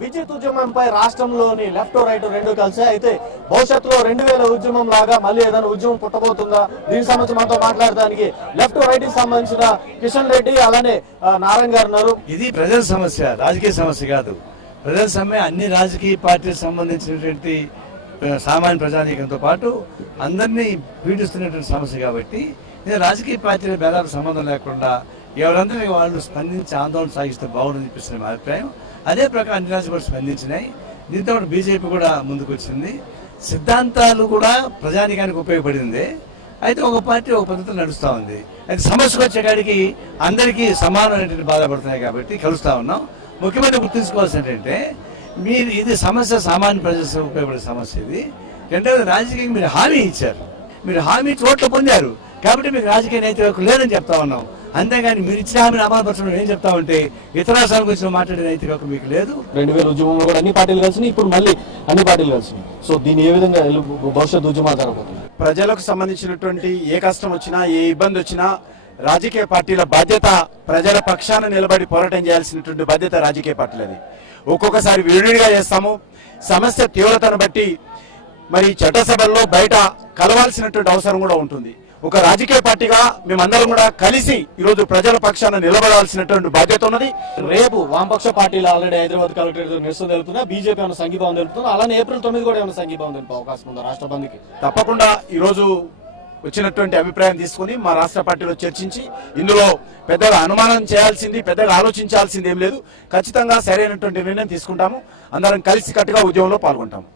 విద్యుత్ ఉద్యమంపై రాష్ట్రంలోని left right రెండు కలిసి అయితే భవిష్యత్తులో 2000 ఉద్యమం లాగా మళ్ళీ ఏదైనా ఉద్యమం పుట్టబోతుందా? దీనికి సంబంధించి మనతో మాట్లాడడానికి లెఫ్ట్ రైట్ కి సంబంధించిన కిషన్ రెడ్డి అలానే నారాయణ గారు ఉన్నారు. ఇది ప్రజల సమస్య, రాజకీయ సమస్య కాదు. ప్రజల సమ్మె అన్ని రాజకీయ పార్టీలకు సంబంధించినటువంటి సామాన్య ప్రజానీకంతో పాటు అందరినీ పీడిస్తున్నటువంటి సమస్య కాబట్టి ఇది రాజకీయ పార్టీల భేదాలకు సంబంధం లేకుండా ఎవరందరికీ వాళ్ళు స్పందించి ఆందోళన సాగిస్తే బాగుందని చెప్పేసిన మా అభిప్రాయం. అదే ప్రకారం అన్ని రాజకీయ పార్టీలు స్పందించినాయి. దీంతో బీజేపీ కూడా ముందుకు వచ్చింది. సిద్ధాంతాలు కూడా ప్రజానీకానికి ఉపయోగపడింది. అయితే ఒక పార్టీ ఒక పద్ధతిలో నడుస్తూ ఉంది. అయితే సమస్యకు వచ్చేకాడికి అందరికీ సమానమైనటువంటి బాధపడుతున్నాయి కాబట్టి కలుస్తూ ఉన్నాం. ముఖ్యమంత్రి గుర్తుంచుకోవాల్సి ఏంటంటే మీరు ఇది సమస్య సామాన్య ప్రజలకు ఉపయోగపడే సమస్య. ఇది రెండవది రాజకీయంగా మీరు హామీ ఇచ్చారు, మీరు హామీ చోట్ల పొందారు కాబట్టి మీకు రాజకీయ నైతికత లేదని చెప్తా ఉన్నాం. అంతేగాని మీరు ఇచ్చిన హామీని అమలుపరచడం ఏం చెప్తా ఉంటే ఇతర రాష్ట్రాల గురించి మాట్లాడే నైతికత మీకు లేదు. 2000 ఉద్యమంలో కూడా అన్ని పార్టీలు కలిసి ఇప్పుడు మళ్ళీ అన్ని పార్టీలు కలిసి సో దీన్ని ఏ విధంగా భవిష్యత్ ఉద్యమాలు జరగబోతుంది? ప్రజలకు సంబంధించినటువంటి ఏ కష్టం వచ్చినా ఏ ఇబ్బంది వచ్చినా రాజకీయ పార్టీల బాధ్యత ప్రజల పక్షాన నిలబడి పోరాటం చేయాల్సినటువంటి బాధ్యత రాజకీయ పార్టీలది. ఒక్కొక్కసారి విడివిడిగా చేస్తాము. సమస్య తీవ్రతను బట్టి మరి చట్టసభల్లో బయట కలవాల్సినటువంటి అవసరం కూడా ఉంటుంది. ఒక రాజకీయ పార్టీగా మేమందరం కూడా కలిసి ఈరోజు ప్రజల పక్షాన నిలబడాల్సినటువంటి బాధ్యత ఉన్నది. రేపు వామపక్ష పార్టీలు ఆల్రెడీ హైదరాబాద్ కలెక్టరేట్ నిరసన తెలుపుతున్నా, బీజేపీ ఏమైనా సంఘీభావం తెలుపుతున్నా, అలానే April 9 కూడా ఏమైనా సంఘీభావం తెలిపే అవకాశం ఉందా రాష్ట్ర బంద్కి? తప్పకుండా ఈరోజు వచ్చినటువంటి అభిప్రాయం తీసుకుని మా రాష్ట్ర పార్టీలో చర్చించి ఇందులో పెద్దగా అనుమానం చేయాల్సింది, పెద్దగా ఆలోచించాల్సింది ఏం లేదు. ఖచ్చితంగా సరైనటువంటి నిర్ణయం తీసుకుంటాము. అందరం కలిసి కట్టుగా ఉద్యమంలో పాల్గొంటాము.